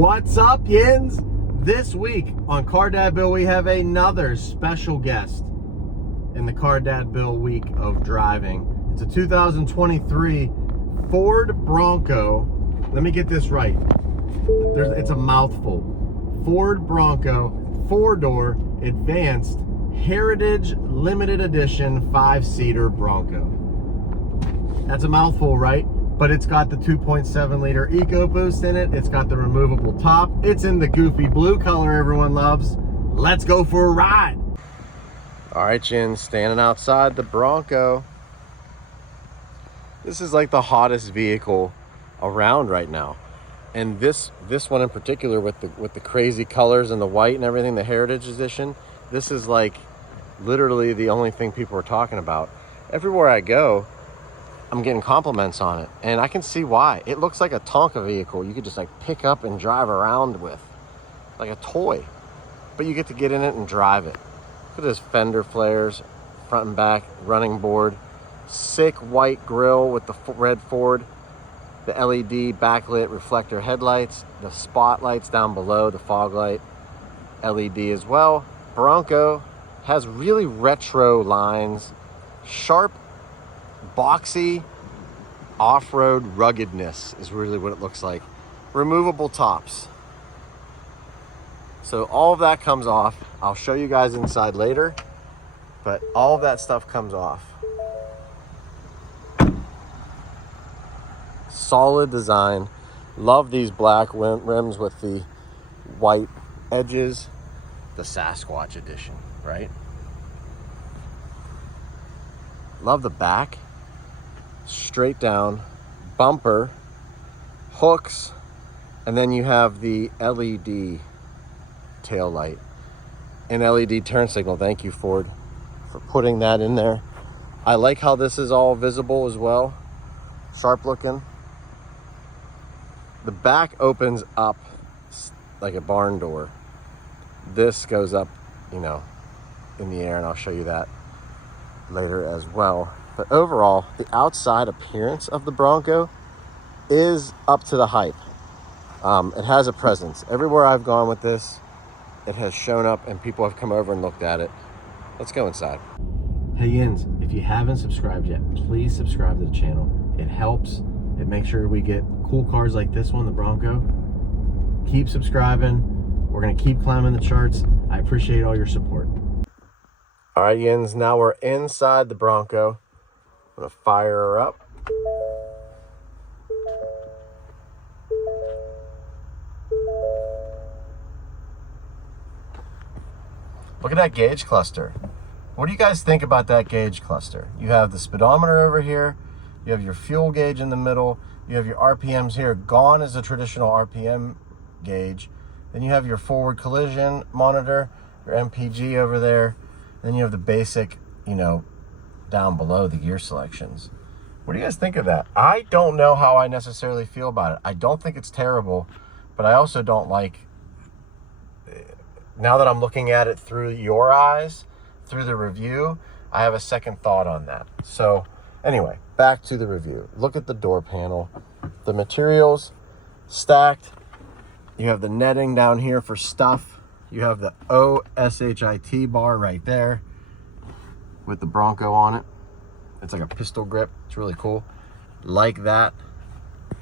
What's up, Yins? This week on Car Dad Bill, we have another special guest in the Car Dad Bill week of driving. It's a 2023 Ford Bronco. Let me get this right. It's a mouthful. Ford Bronco 4-door Advanced Heritage Limited Edition 5-seater Bronco. That's a mouthful, right? But it's got the 2.7 liter EcoBoost in it. It's got the removable top. It's in the goofy blue color everyone loves. Let's go for a ride. All right, Jen, standing outside the Bronco. This is like the hottest vehicle around right now. And this one in particular with the crazy colors and the white and everything, the Heritage Edition, this is like literally the only thing people are talking about. Everywhere I go, I'm getting compliments on it, and I can see why. It looks like a Tonka vehicle you could just like pick up and drive around with, like a toy, but you get to get in it and drive it. Look at this fender flares, front and back, running board, sick white grille with the red Ford, the LED backlit reflector headlights, the spotlights down below, the fog light LED as well. Bronco has really retro lines, sharp, boxy off-road ruggedness is really what it looks like. Removable tops. So all of that comes off. I'll show you guys inside later, but all of that stuff comes off. Solid design. Love these black rims with the white edges. The Sasquatch edition, right? Love the back. Straight down, bumper, hooks, and then you have the LED tail light and LED turn signal. Thank you, Ford, for putting that in there. I like how this is all visible as well. Sharp looking. The back opens up like a barn door. This goes up, you know, in the air, and I'll show you that later as well. But overall, the outside appearance of the Bronco is up to the hype. It has a presence. Everywhere I've gone with this, it has shown up and people have come over and looked at it. Let's go inside. Hey Yins, if you haven't subscribed yet, please subscribe to the channel. It helps. It makes sure we get cool cars like this one, the Bronco. Keep subscribing. We're gonna keep climbing the charts. I appreciate all your support. All right, Yins, now we're inside the Bronco. I'm gonna fire her up. Look at that gauge cluster. What do you guys think about that gauge cluster? You have the speedometer over here. You have your fuel gauge in the middle. You have your RPMs here. Gone is a traditional RPM gauge. Then you have your forward collision monitor, your MPG over there. Then you have the basic, you know, down below, the gear selections. What do you guys think of that? I don't know how I necessarily feel about it. I don't think it's terrible, but I also don't like, now that I'm looking at it through your eyes, through the review, I have a second thought on that. So anyway, back to the review. Look at the door panel. The materials stacked. You have the netting down here for stuff. You have the OSHIT bar right there with the Bronco on it. It's like a pistol grip. It's really cool. Like that.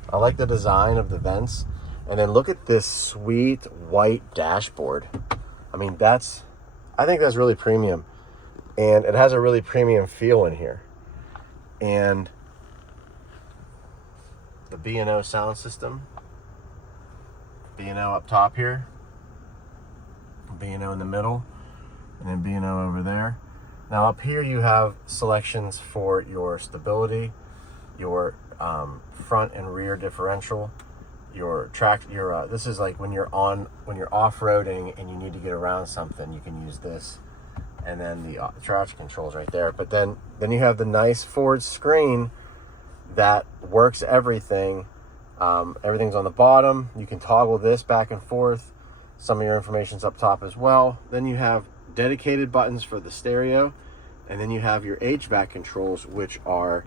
I like the design of the vents. And then look at this sweet white dashboard. I mean, I think that's really premium. And it has a really premium feel in here. And the B&O sound system. B&O up top here. B&O in the middle. And then B&O over there. Now up here you have selections for your stability, your front and rear differential, your track, this is like when you're off-roading and you need to get around something, you can use this. And then the traction controls right there. But then you have the nice Ford screen that works everything. Everything's on the bottom. You can toggle this back and forth. Some of your information's up top as well. Then you have dedicated buttons for the stereo, and then you have your HVAC controls, which are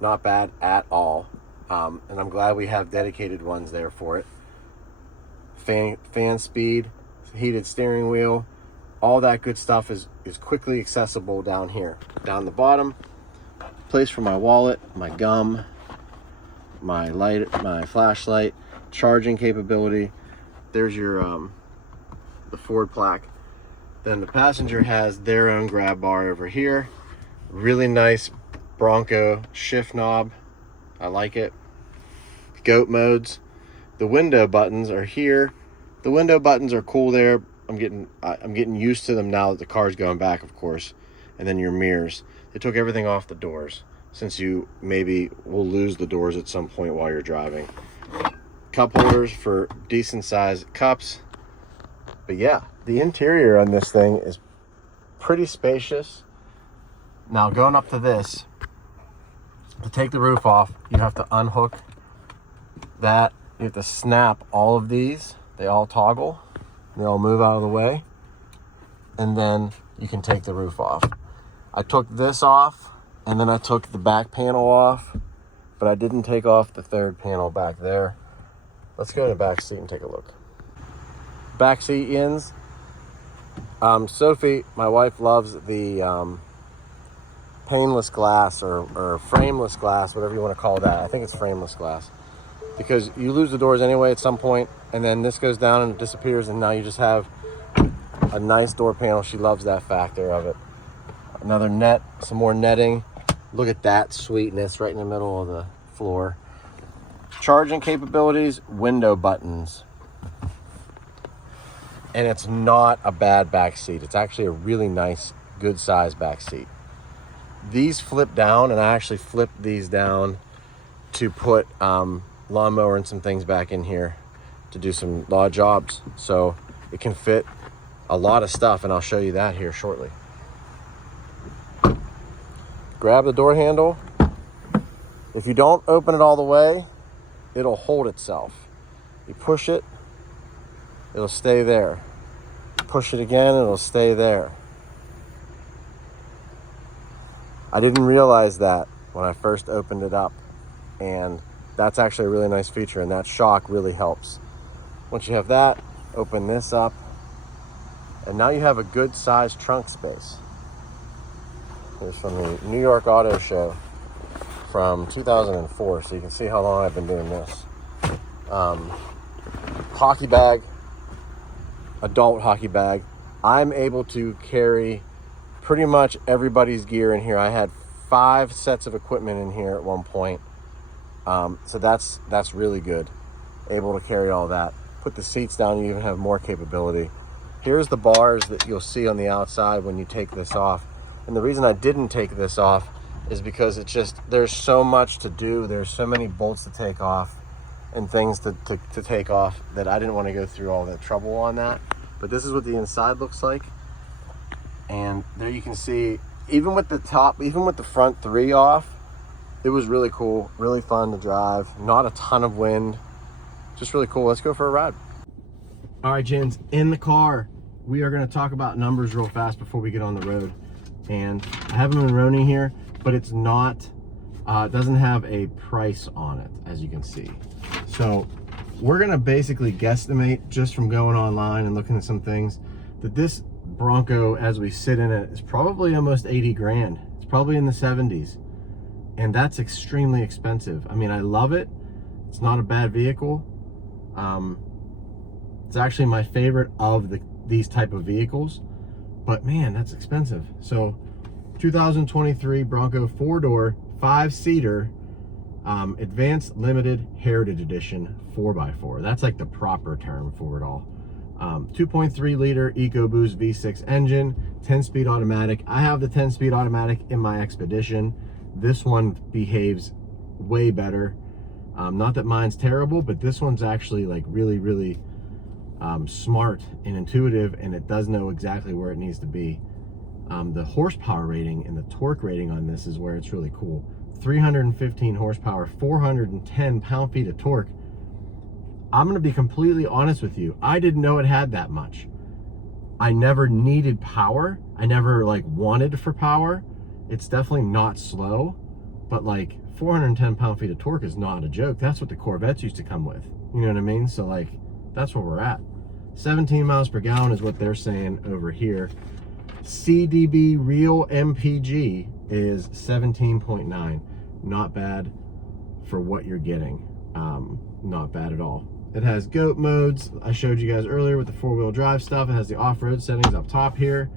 not bad at all. And I'm glad we have dedicated ones there for it. fan speed, heated steering wheel, all that good stuff is quickly accessible down here. Down the bottom, place for my wallet, my gum, my light, my flashlight, charging capability. There's your the Ford plaque. Then the passenger has their own grab bar over here. Really nice Bronco shift knob. I like it. Goat modes. The window buttons are here. The window buttons are cool there. I'm getting used to them now that the car's going back, of course. And then your mirrors. They took everything off the doors, since you maybe will lose the doors at some point while you're driving. Cup holders for decent sized cups. But yeah, the interior on this thing is pretty spacious. Now going up to this, to take the roof off, you have to unhook that. You have to snap all of these. They all toggle. They all move out of the way. And then you can take the roof off. I took this off, and then I took the back panel off, but I didn't take off the third panel back there. Let's go to the back seat and take a look. Back seat ends. Sophie, my wife, loves the paneless glass or frameless glass, whatever you want to call that. I think it's frameless glass, because you lose the doors anyway at some point, and then this goes down and it disappears, and now you just have a nice door panel. She loves that factor of it. Another net, some more netting. Look at that sweetness right in the middle of the floor. Charging capabilities, window buttons. And it's not a bad back seat. It's actually a really nice, good size back seat. These flip down, and I actually flipped these down to put lawnmower and some things back in here to do some lawn jobs. So it can fit a lot of stuff, and I'll show you that here shortly. Grab the door handle. If you don't open it all the way, it'll hold itself. You push it, it'll stay there. Push it again, it'll stay there. I didn't realize that when I first opened it up, and that's actually a really nice feature, and that shock really helps. Once you have that, open this up, and now you have a good sized trunk space. Here's from the New York Auto Show from 2004, so you can see how long I've been doing this. Hockey bag, adult hockey bag. I'm able to carry pretty much everybody's gear in here. I had 5 sets of equipment in here at one point, so that's really good. Able to carry all that. Put the seats down, you even have more capability. Here's the bars that you'll see on the outside when you take this off. And the reason I didn't take this off is because it's just, there's so much to do. There's so many bolts to take off and things to take off that I didn't want to go through all the trouble on that. But this is what the inside looks like. And there you can see, even with the top, even with the front 3 off, it was really cool, really fun to drive. Not a ton of wind, just really cool. Let's go for a ride. All right, gents, in the car, we are going to talk about numbers real fast before we get on the road. And I have them in Roni here, but it's not, it doesn't have a price on it, as you can see. So we're gonna basically guesstimate, just from going online and looking at some things, that this Bronco, as we sit in it, is probably almost 80 grand. It's probably in the 70s. And that's extremely expensive. I mean, I love it. It's not a bad vehicle. It's actually my favorite of these type of vehicles. But man, that's expensive. So 2023 Bronco 4-door, 5-seater, Advanced Limited Heritage Edition 4x4. That's like the proper term for it all. 2.3 liter EcoBoost V6 engine, 10-speed automatic. I have the 10-speed automatic in my Expedition. This one behaves way better. Not that mine's terrible, but this one's actually like really smart and intuitive, and it does know exactly where it needs to be. The horsepower rating and the torque rating on this is where it's really cool. 315 horsepower, 410 pound-feet of torque. I'm going to be completely honest with you. I didn't know it had that much. I never needed power. I never like wanted for power. It's definitely not slow, but like 410 pound-feet of torque is not a joke. That's what the Corvettes used to come with. You know what I mean? So like, that's where we're at. 17 miles per gallon is what they're saying over here. CDB real MPG is 17.9. Not bad for what you're getting. Not bad at all. It has GOAT modes. I showed you guys earlier with the 4-wheel drive stuff. It has the off-road settings up top here.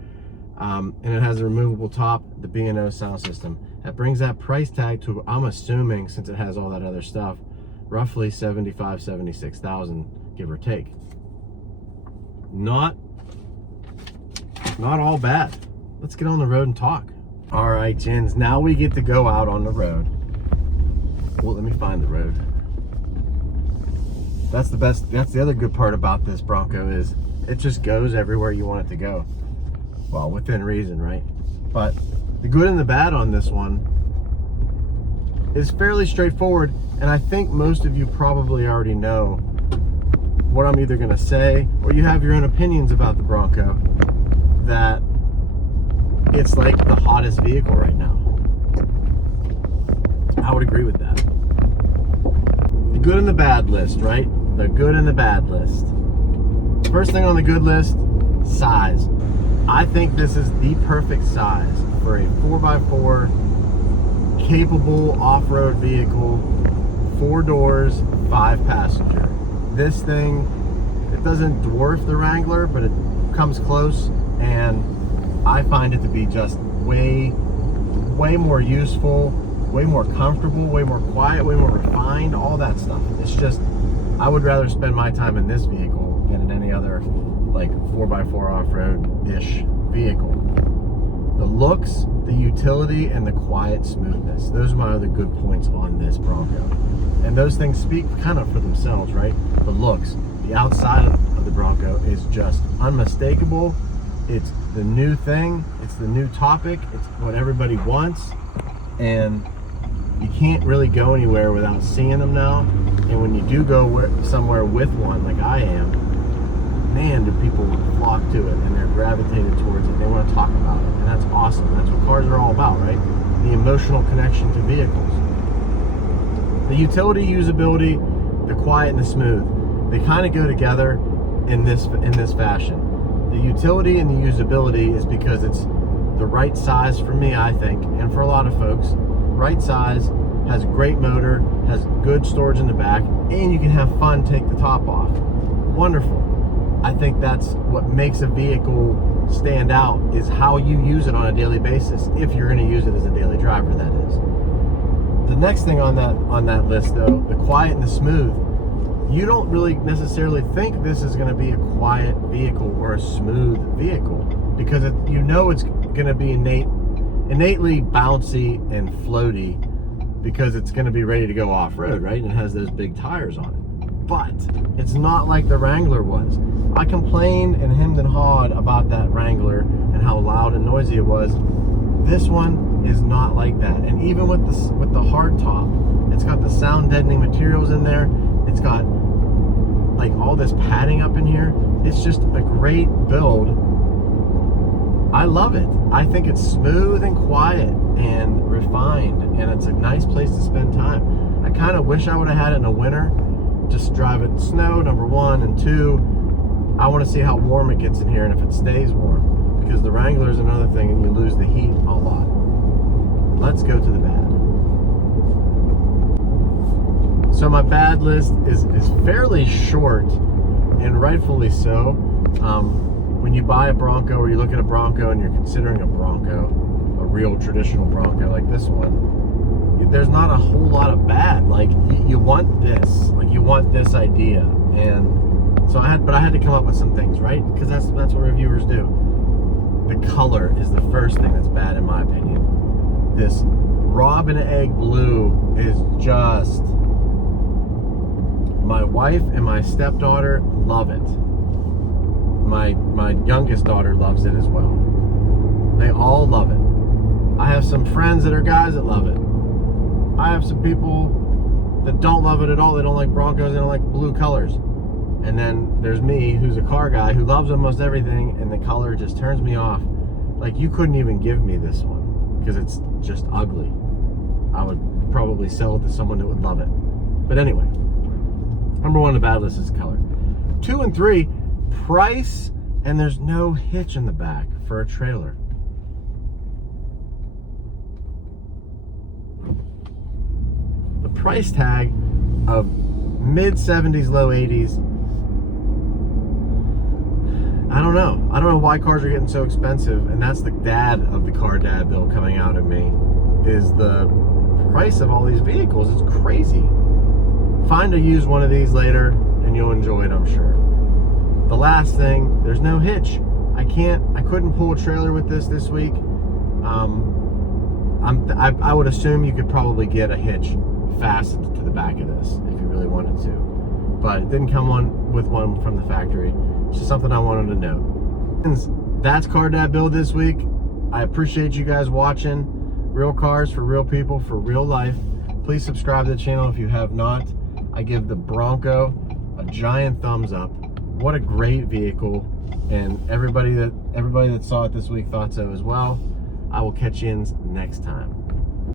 And it has a removable top, the B&O sound system. That brings that price tag to, I'm assuming, since it has all that other stuff, roughly 75, 76,000, give or take. Not all bad. Let's get on the road and talk. All right, Jins, now we get to go out on the road. Well, let me find the road. That's the best, that's the other good part about this Bronco is it just goes everywhere you want it to go. Well, within reason, right? But the good and the bad on this one is fairly straightforward, and I think most of you probably already know what I'm either gonna say, or you have your own opinions about the Bronco, that it's like the hottest vehicle right now. I would agree with that. The good and the bad list, right? The good and the bad list. First thing on the good list, size. I think this is the perfect size for a 4x4 capable off-road vehicle, 4 doors, 5 passenger. This thing, it doesn't dwarf the Wrangler, but it comes close, and I find it to be just way more useful, way more comfortable, way more quiet, way more refined, all that stuff. It's just, I would rather spend my time in this vehicle than in any other like 4x4 off-road-ish vehicle. The looks, the utility, and the quiet smoothness. Those are my other good points on this Bronco. And those things speak kind of for themselves, right? The looks, the outside of the Bronco is just unmistakable. It's the new thing. It's the new topic. It's what everybody wants. And you can't really go anywhere without seeing them now. And when you do go somewhere with one, like I am, man, do people flock to it, and they're gravitated towards it. They want to talk about it, and that's awesome. That's what cars are all about, right? The emotional connection to vehicles. The utility, usability, the quiet, and the smooth. They kind of go together in this fashion. The utility and the usability is because it's the right size for me, I think, and for a lot of folks. Right size, has a great motor, has good storage in the back, and you can have fun, take the top off. Wonderful. I think that's what makes a vehicle stand out, is how you use it on a daily basis, if you're going to use it as a daily driver, that is. The next thing on that list, though, the quiet and the smooth. You don't really necessarily think this is going to be a quiet vehicle or a smooth vehicle, because you know it's going to be innately bouncy and floaty, because it's going to be ready to go off-road, right? And it has those big tires on it. But it's not like the Wrangler was. I complained and hemmed and hawed about that Wrangler and how loud and noisy it was. This one is not like that. And even with the hard top, it's got the sound deadening materials in there. It's got like all this padding up in here. It's just a great build. I love it. I think it's smooth and quiet and refined, and it's a nice place to spend time. I kind of wish I would have had it in the winter. Just drive it in snow, number one, and two, I want to see how warm it gets in here and if it stays warm, because the Wrangler is another thing and you lose the heat a lot. Let's go to the bad. So my bad list is fairly short, and rightfully so. When you buy a Bronco, or you look at a Bronco and you're considering a Bronco, a real traditional Bronco like this one, there's not a whole lot of bad. Like, you want this, like you want this idea. And so I had to come up with some things, right? Because that's what reviewers do. The color is the first thing that's bad in my opinion. This robin egg blue is just, my wife and my stepdaughter love it. My youngest daughter loves it as well. They all love it. I have some friends that are guys that love it. I have some people that don't love it at all. They don't like Broncos, they don't like blue colors. And then there's me, who's a car guy, who loves almost everything, and the color just turns me off. Like, you couldn't even give me this one, because it's just ugly. I would probably sell it to someone that would love it. But anyway, number one on the bad list is color. 2 and 3, price, and there's no hitch in the back for a trailer. The price tag of mid 70s, low 80s. I don't know why cars are getting so expensive, and that's the dad of the car dad bill coming out at me, is the price of all these vehicles. It's crazy. Find a used one of these later and you'll enjoy it, I'm sure. The last thing, there's no hitch. I couldn't pull a trailer with this week. I would assume you could probably get a hitch fastened to the back of this if you really wanted to, but it didn't come with one from the factory. It's just something I wanted to know. That's Car Dad Build this week. I appreciate you guys watching. Real cars for real people for real life. Please subscribe to the channel if you have not. I give the Bronco a giant thumbs up. What a great vehicle, and everybody that saw it this week thought so as well. I will catch you in next time.